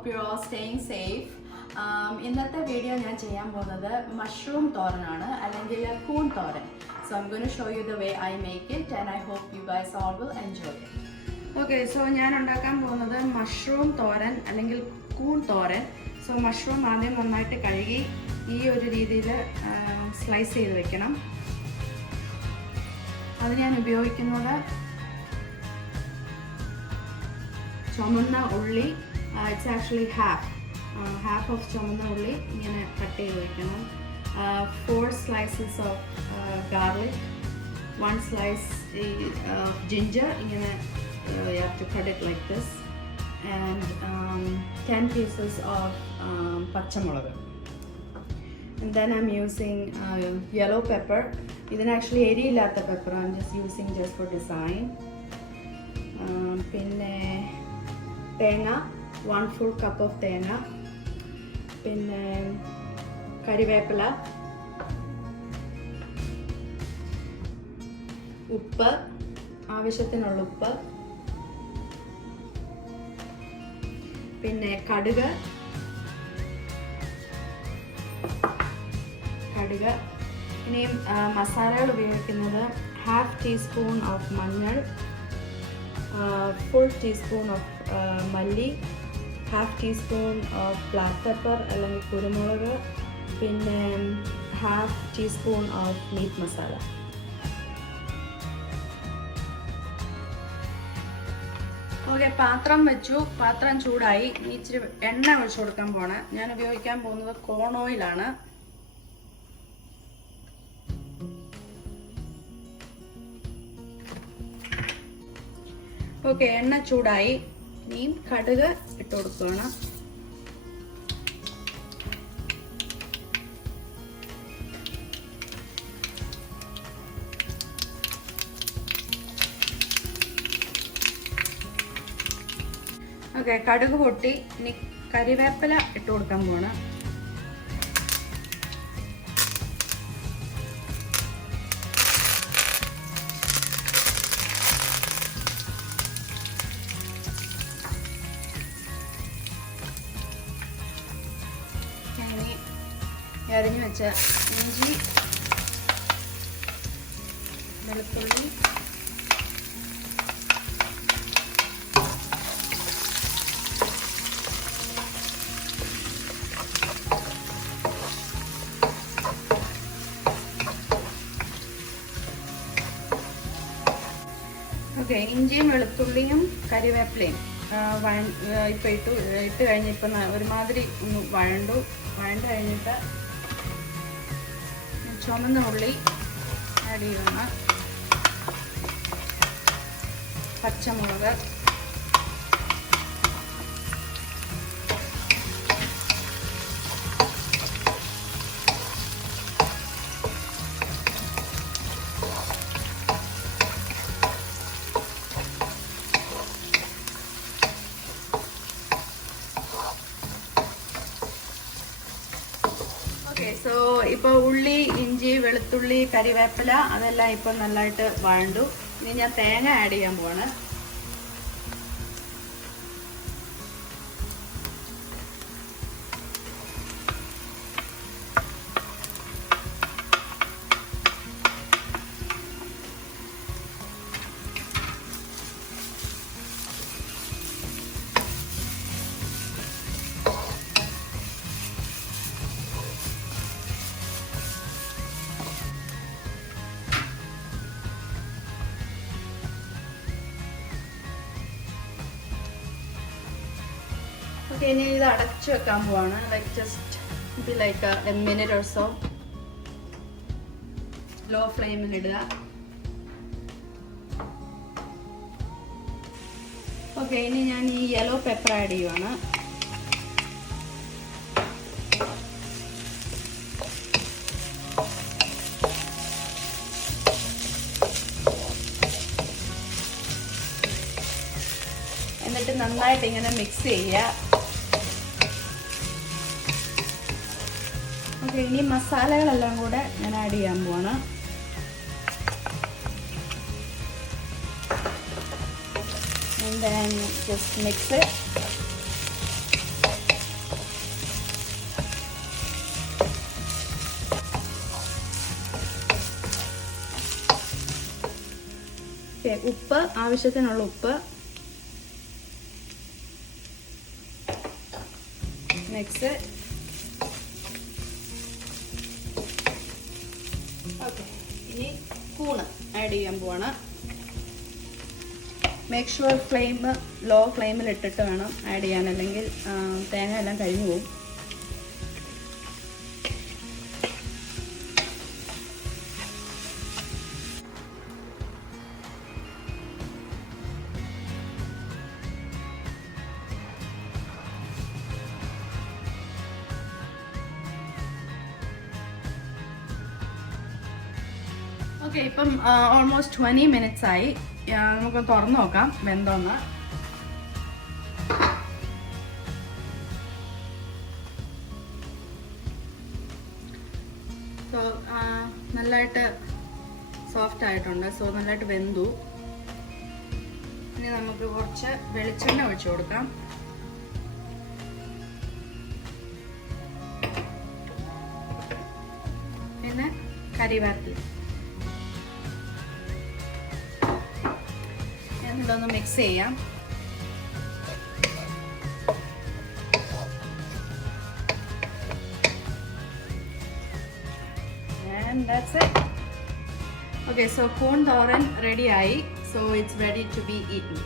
hope you're all staying safe. ഇന്നത്തെ video ഞാൻ ചെയ്യാൻ പോകുന്നത് മഷ്റൂം തോരനാണ് അല്ലെങ്കിൽ കൂൺ തോരൻ. So I'm going to show you the way I make it and I hope you guys all will enjoy it. Okay, so ഞാൻ ഉണ്ടാക്കാൻ പോകുന്നത് mushroom തോരൻ അല്ലെങ്കിൽ കൂൺ തോരൻ. So മഷ്റൂം ആദ്യം നന്നായിട്ട് കഴുകി ഈ ഒരു രീതിയിൽ സ്ലൈസ് ചെയ്ത് വെക്കണം. അത് ഞാൻ ഉപയോഗിക്കുന്നത് ചുമന്ന ഉള്ളി, it's actually half of ചുമന്ന ഉള്ളി ഇങ്ങനെ കട്ട് ചെയ്ത് വെക്കണം. 4 slices of garlic, 1 slice ginger, ഇങ്ങനെ you have to cut it like this, and 10 pieces of പച്ചമുളക്. And then I'm using yellow pepper. ഇതിന് ആക്ച്വലി എരിയില്ലാത്ത pepper, I'm just using just for design. പിന്നെ തേങ്ങ, 1 full cup of തേങ്ങ, പിന്നെ കരിവേപ്പില, ഉപ്പ്, ആവശ്യത്തിനുള്ള ഉപ്പ്, പിന്നെ കടുക്, ഇനിയും മസാലകൾ ഉപയോഗിക്കുന്നത് 1/2 teaspoon of മഞ്ഞൾ, full teaspoon of മല്ലി, 1/2 teaspoon of black pepper അല്ലെങ്കിൽ കുരുമുളക്, പിന്നെ 1/2 teaspoon of meat masala. Okay, പാത്രം വെച്ചു, പാത്രം ചൂടായി. ഇച്ചിരി എണ്ണ ഒഴിച്ചു കൊടുക്കാൻ പോണേ. ഞാൻ ഉപയോഗിക്കാൻ പോകുന്നത് കോൺ ഓയിലാണ്. ഓക്കെ, എണ്ണ ചൂടായി. ഇനിയും കടുക് ഇട്ട് കൊടുക്കുകയാണ്. ഓക്കെ, കടുക് പൊട്ടി. ഇനി കരിവേപ്പില ഇട്ട് കൊടുക്കാൻ പോണ്. അരിഞ്ഞു വെച്ച ഇഞ്ചി, വെളുത്തുള്ളി, ഓക്കെ, ഇഞ്ചിയും വെളുത്തുള്ളിയും കരിവേപ്പിലയും ഇപ്പം ഇട്ട് കഴിഞ്ഞ് ഇപ്പം ഒരുമാതിരി ഒന്ന് വഴണ്ടു കഴിഞ്ഞിട്ട് ചുമന്ന ഉള്ളി ആഡ് ചെയ്യണം, പച്ചമുളക്, സോ ഇപ്പോൾ ഉള്ളി, ഇഞ്ചി, വെളുത്തുള്ളി, കരിവേപ്പില അതെല്ലാം ഇപ്പം നല്ലതായിട്ട് വഴണ്ടു. ഇനി ഞാൻ തേങ്ങ ആഡ് ചെയ്യാൻ പോവാണ്. ഇനി ഇത് അടച്ചു വെക്കാൻ പോവാണ്. Like just be like a minute or so. Low ഫ്ലെയിമിൽ ഇടുക. ഓക്കെ, ഇനി ഞാൻ ഈ യെല്ലോ പെപ്പർ ആഡ് ചെയ്യുവാണ്. എന്നിട്ട് നന്നായിട്ട് ഇങ്ങനെ മിക്സ് ചെയ്യുക. ഓക്കെ, ഇനി മസാലകളെല്ലാം കൂടെ ഞാൻ ആഡ് ചെയ്യാൻ പോവാണ്. and then just mix it. Okay, ഉപ്പ് ആവശ്യത്തിനുള്ള ഉപ്പ്. നെക്സ്റ്റ് ഓക്കെ, ഇനി കൂണ് ആഡ് ചെയ്യാൻ പോവാണ്. മേക്ക് ഷുവർ ഫ്ലെയിം ലോ ഫ്ലെയിമിൽ ഇട്ടിട്ട് വേണം ആഡ് ചെയ്യാൻ, അല്ലെങ്കിൽ തേങ്ങ എല്ലാം കഴിഞ്ഞു പോകും. ഓക്കെ, ഇപ്പം ഓൾമോസ്റ്റ് 20 minutes ആയി. നമുക്ക് തുറന്നു നോക്കാം വെന്തോന്ന്. സോ നല്ലതായിട്ട് സോഫ്റ്റ് ആയിട്ടുണ്ട്. സോ നല്ലതായിട്ട് വെന്തു. ഇനി നമുക്ക് കുറച്ച് വെളിച്ചെണ്ണ ഒഴിച്ചു കൊടുക്കാം. പിന്നെ കറിവേപ്പില ഇതൊന്ന് മിക്സ് ചെയ്യാം. And that's it. Okay, so corn thoran ready ആയി. So it's ready to be eaten.